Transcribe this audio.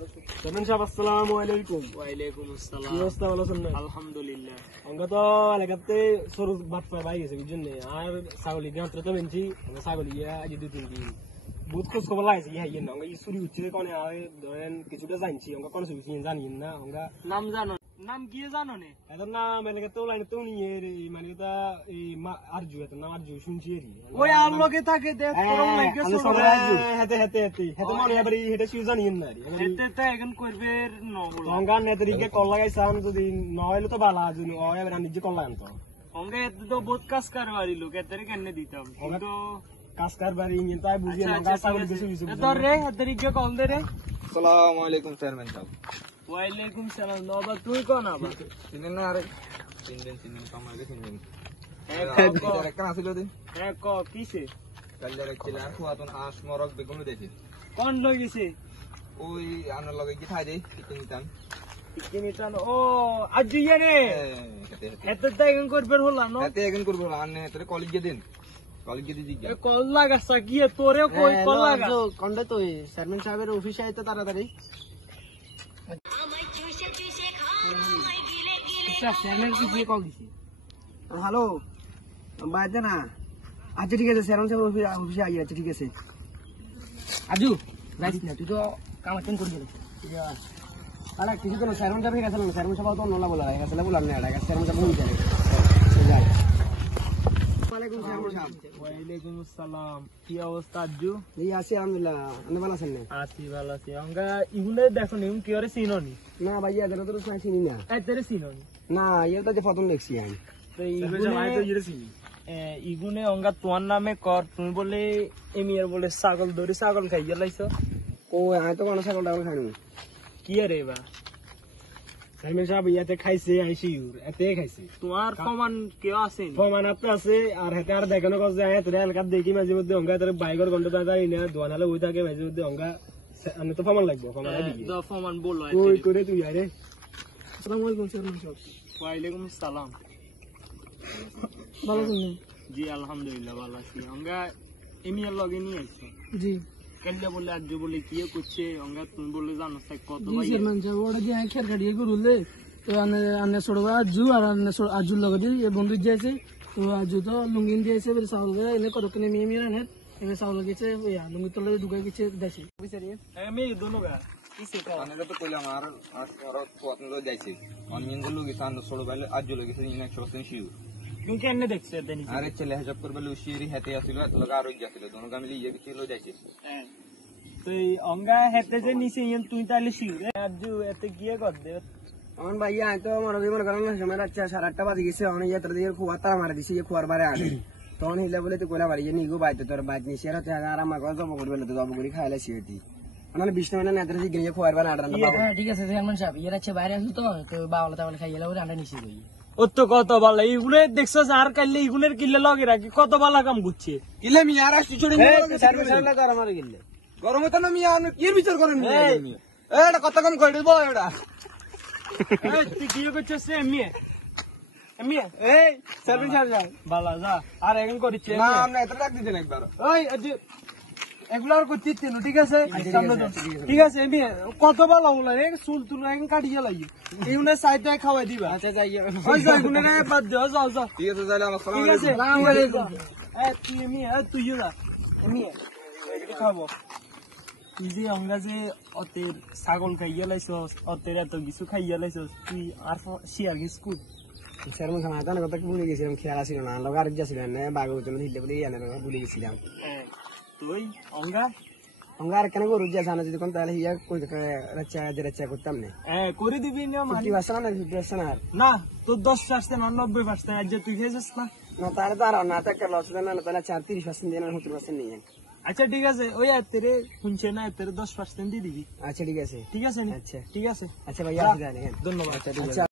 আসসালামু আলাইকুম। ওয়ালাইকুম আসসালাম। কি অবস্থা, ভালো আছেন না? আলহামদুলিল্লাহ। আমরা তো এলাকাতে সরু বাট পাই ভাই গেছে বুঝছেন না, আর ছাগলি দিয়ে মাত্র তো বেঞ্চি ছাগলি আজ 2-3 দিন বহুত খোঁজ খবর লাগাইছে ইয়ে না, আমরা চুরি হচ্ছে কনে ধরেন কিছুটা জানছি, আমরা কোনো চুরি জানি না, আমরা নাম জানো? নাম কি জানো নে? এত নাম এলাকাতেও লাইনে তো নিয়ে মানে তা এই আরজু, এত নাম আরজু শুনছি আর ওই আলোকে থাকে দেখ তোর লাগে সরে হেতে হেতে হেতে হেতে মনে হবে এটা শিউ জানি না এতে তো এখন করবে নবল অঙ্গা নেতরিকে কল লাগাইছাম, যদি নইলে তো বালা যদি হয় এবার আমি নিজে কল লাগাম তো অঙ্গে এতে তো বহুত কাজ কারবারি লোক এতে কেন দিতাম কিন্তু কাজ কারবারি নিয়ে তাই বুঝি না কাজ ছাগল কিছু কিছু তোর রে এতে কল দে রে। আসসালামু আলাইকুম চেয়ারম্যান সাহেব। ওয়ালাইকুম সালাম। নবা তুই কোন আবার চিনেন না? আরে চিনবেন কামাইকে চিনবেন। হ্যাঁ একটা আসিল দিন হ্যাঁ ক কিসে কালজার ছিল আর খুয়াতন হাঁস মরক বেগুন দেখি কোন লই গেছে ওই আনার লগে কি খাই দেই কিছু নিতাম। কিনিটান ও আজ ইয়ে রে এতে তো এখন করবে হলা না এতে এখন করবো আনে তোরে কলেজ গিয়ে দিন, কলেজ গিয়ে দিই এ কল লাগাছা গিয়ে তোরে কই কল লাগা কোনটা তো চেয়ারম্যান সাহেবের অফিসে আইতে তাড়াতাড়ি। চেয়ারম্যান কি দিয়ে কল দিছি? হ্যালো বাইতে না, আচ্ছা ঠিক আছে, চেয়ারম্যান সাহেব অফিসে আই আছে, ঠিক আছে। আজু যাইস না, তুই তো কামাচ্ছেন করে গেল আরে কিছু তো চেয়ারম্যান সাহেব গেছিলাম, চেয়ারম্যান সাহেব তো নলা বলা গেছিল, বললাম না এটা চেয়ারম্যান সাহেব ভুল যায়। ওয়ালাইকুম চেয়ারম্যান সাহেব। ওয়ালাইকুম আসসালাম। কি অবস্থা আজু? এই আছি আলহামদুলিল্লাহ, আপনি ভালো আছেন না? আছি ভালো আছি। অঙ্গা ইগুনে দেখো নিম কি করে চিননি? না ভাইয়া এটা তো চিনি না। এতেরে চিননি না ইয়ে তো যে ফটো দেখছি আমি। তো ইগুনে অঙ্গা তোমার নামে কর, তুমি বলে এমিয়ার বলে ছাগল ধরে ছাগল খাই গেলাইছো। ও আমি তো কোনো ছাগল টাগল খাইনি। কি আরে বা চেয়ারম্যান সাহেব ইয়াতে খাইছে, আইসি এতে খাইছে। তোমার প্রমাণ কেউ আছে? প্রমাণ আপনি আছে আর হেতে আর দেখানো কথা তোর এলাকার দেখি মাঝে মধ্যে অঙ্গা তোর বাইকের গন্ড যাই না দোয়ান হলে ওই থাকে মাঝে মধ্যে অঙ্গা আমি তো প্রমাণ লাগবো, প্রমাণ দিবি প্রমাণ বলো। ওই করে তুই আরে। আসসালামু আলাইকুম চেয়ারম্যান সাহেব। ওয়ালাইকুম সালাম। ভালো আছেন? জি আলহামদুলিল্লাহ ভালো আছি। অঙ্গা এমিয়ার লগে নিয়ে আসছো? জি কেল্লা বলে আজ বলে কি করছে অঙ্গা তুমি বলে জানো কত জি ভাই চেয়ারম্যান সাহেব, ওটা যে খের কাটিয়ে করলে তো আনে ছোড়বা আজু আর আজুর লগে দিয়ে বন্ধু যাইছে, তো আজু তো লুঙ্গিন দিয়েছে বলে চাউল এনে কতক্ষণে মেয়ে মেয়ে আনে এনে চাউল গেছে লুঙ্গির তলে ঢুকাই গেছে দেশে আমি দোনোগা কিসে তো আনেটা তো কইলাম আর হাঁস মরক খুয়াতন লগে যাইছে অনিয়ন গুলো গেছে আন্দ ছোট বাইলে আজ জলে গেছে 100% শিউ। তুমি কেন দেখছো দেনি? আরে ছেলে হিসাব করবে লুশিরি হেতে আসিল এত লগে আর যাইছিল দোনো গামিলি ইয়ে কিছু লই যাইছে। তো এই অঙ্গা হেতে যে নিচে ইন তুই তাইলে শিউরে আজ এতে গিয়ে কর দে আমার ভাইয়া তো মনে করেন সময় রাত্রে 8:30 বাজে গেছে, অনেক ইয়াত্রা দিয়ে খুয়া তারা মারা দিছে যে খুয়ার বারে আগে তখন হিলা বলে তো কোলা বাড়ি নিগো বাইতে তোর বাইত নিছে আর আর আমার ঘর জব করবে তো জব করি খাইলে সিটি মানে 20 মিনিট না আদরে গিয়ে খুয়ার বারে আড়ান বাবা। হ্যাঁ ঠিক আছে চেয়ারম্যান সাহেব, এর আছে বাইরে আসলো তো বাওলা তাওলা খাই গেলে ওরা আন্ডা নিচে গই ও তো কত ভালো ইগুনে দেখছস আর কাইলে ইগুনের কিল্লে লগে রাখি কত ভালো কাম করছে। কিলে মি আর আসছি ছড়ি চেয়ারম্যান সাহেব না গরম আর গিলে গরম হতো না মি আর কি বিচার করেন মি এটা কত কম কই দেব এটা এই তুই কি করছস এমিয়ে এমিয়ে এই চেয়ারম্যান সাহেব ভালো যা আর এখন করিছে না আমরা এত রাখ দিতেন একবার। ওই আজ এগুলো আর করছিস কেন? ঠিক আছে ঠিক আছে এমিয়ে কত ভালো বলা রে চুল তুল এখন কাটিয়ে লাগি এগুলো সাইডে খাওয়াই দিবা। আচ্ছা যাই ওই যাই গুনে রে বাদ দে যাও যাও ঠিক আছে তাহলে আসসালামু ঠিক আছে আলাইকুম। তুই এমিয়ে তুই যা এমিয়ে খাবো তুই যে অঙ্গা যে অতের ছাগল খাইয়া লাইছস অতের এত কিছু খাইয়া লাইছস তুই আর শিয়ার গিস্কুট চেয়ারম্যান সাহেব আদান কথা ভুলে গেছিলাম, খেয়াল আসিল না লগা আর যাচ্ছিল না বাগের জন্য হিলে বলে ইয়ানে ভুলে গেছিলাম। তুই অঙ্গা অঙ্গা আর কেন গরু যা জানা যদি কোন তাহলে ইয়া কই রাচ্চা করতাম না। করে দিবি না মানে 50% না 50% আর না তোর 10% আর 90% আজ যে তুই খেয়েছিস না। না তাহলে তো আর না থাকে লস দেন না তাহলে 30% দেন আর 70% নিয়ে। আচ্ছা ঠিক আছে ওই এতেরে শুনছে না এতেরে 10% দিয়ে দিবি। আচ্ছা ঠিক আছে ঠিক আছে নি? আচ্ছা ঠিক আছে আচ্ছা ভাইয়া আসি তাহলে। ধন্যবাদ। আচ্ছা ঠিক আছে।